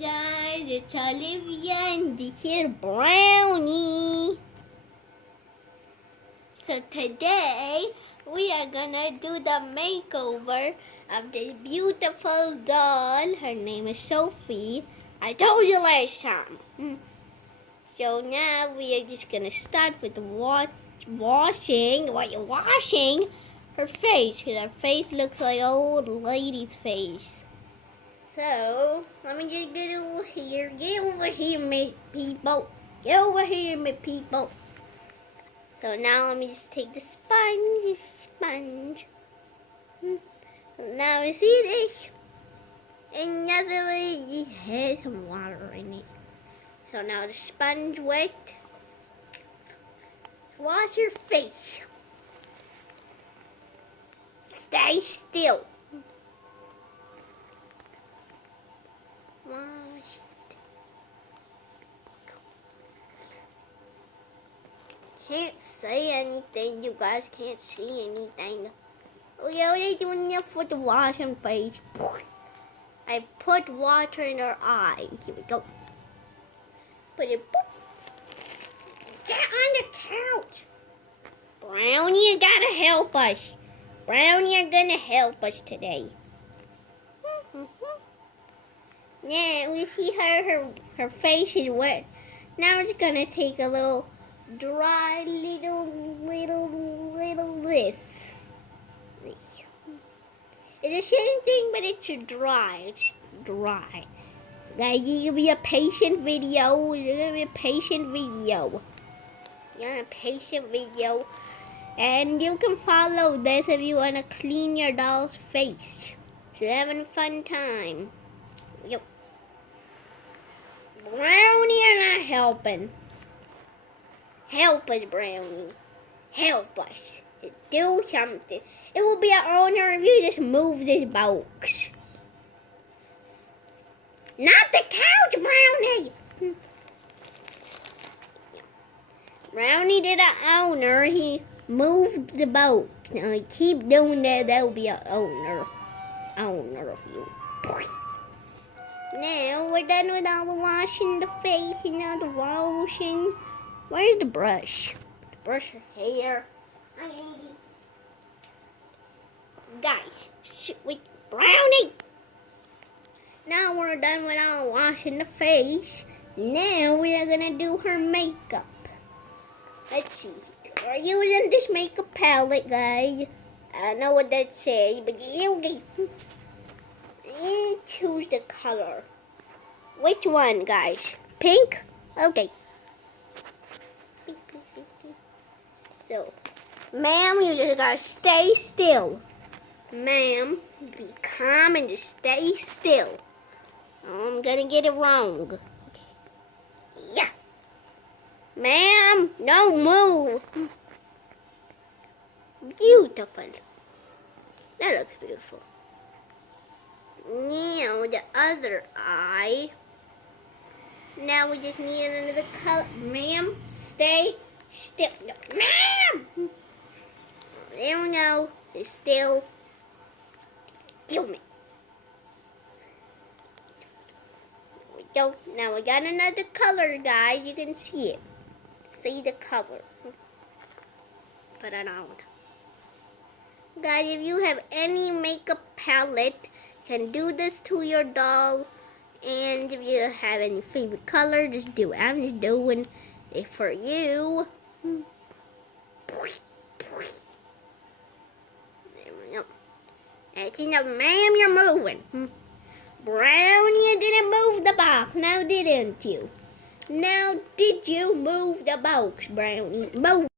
guys, it's Olivia and this is Brownie. So today we are gonna do the makeover of this beautiful doll. Her name is Sophie. I told you last time. So now we are just gonna start with washing her face, because her face looks like an old lady's face. So, let me just get over here. Get over here, me people. Get over here, me people. So now let me just take the sponge. Now you see this? Another way, it has some water in it. So now the sponge wet. Wash your face. Stay still. Wash it. Can't say anything. You guys can't see anything. We already doing enough for the wash and face. I put water in her eyes. Here we go. Put it. Boop. Get on the couch. Brownie, you gotta help us. Brownie, you're gonna help us today. Yeah, we see her face is wet. Now it's gonna take a little dry little this. It's the same thing, but it's dry. It's dry. Guys, it's gonna be a patient video. It's gonna be a patient video. Yeah, a patient video. And you can follow this if you wanna clean your doll's face. She's having a fun time. Yep. Brownie, you're not helping. Help us, Brownie. Help us. Do something. It will be an honor if you just move this box. Not the couch, Brownie! Brownie did an owner. He moved the box. Now you keep doing that, that will be an owner. Owner of you. Now we're done with all the washing the face and all the washing. Where's the brush? To brush her hair. Guys, wait, Brownie! Now we're done with all washing the face. Now we are gonna do her makeup. Let's see. We're using this makeup palette, guys. I don't know what that says, but you choose the color. Which one, guys? Pink? Okay. So, ma'am, you just gotta stay still. Ma'am, be calm and just stay still. I'm gonna get it wrong. Okay. Yeah. Ma'am, no move. Beautiful. That looks beautiful. Now the other eye. Now we just need another color. Ma'am, stay still. No. Ma'am! There we go. It's still. Kill me. There we go. Now we got another color, guys. You can see it. See the color. Put it on. Guys, if you have any makeup palette, you can do this to your doll. And if you have any favorite color, just do it. I'm just doing it for you. There we go. Acting up, ma'am, you're moving. Brownie, you didn't move the box, now didn't you? Now did you move the box, Brownie? Move.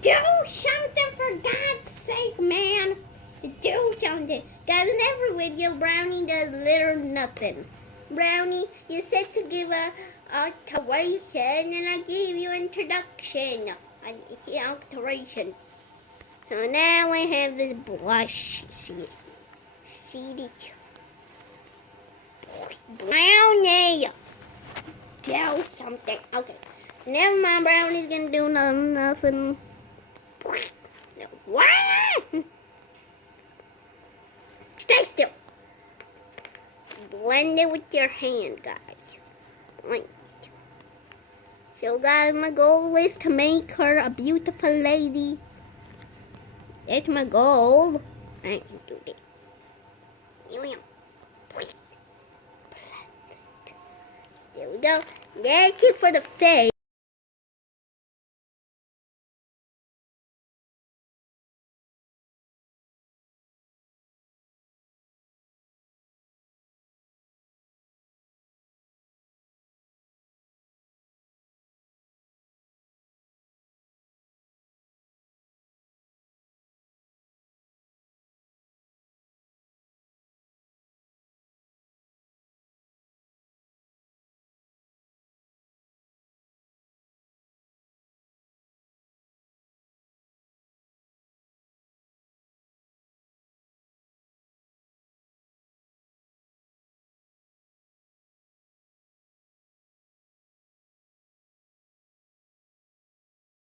do something for God's sake, man. Do something. Guys, in every video, Brownie does little nothing. Brownie, you said to give a alteration, and I gave you introduction. I see alteration. So now I have this blush. See it? Brownie, do something. Okay, never mind. Brownie's gonna do nothing. What? Stay still. Blend it with your hand, guys. Blend it. So, guys, my goal is to make her a beautiful lady. That's my goal. I can do that. There we go. Thank you for the face.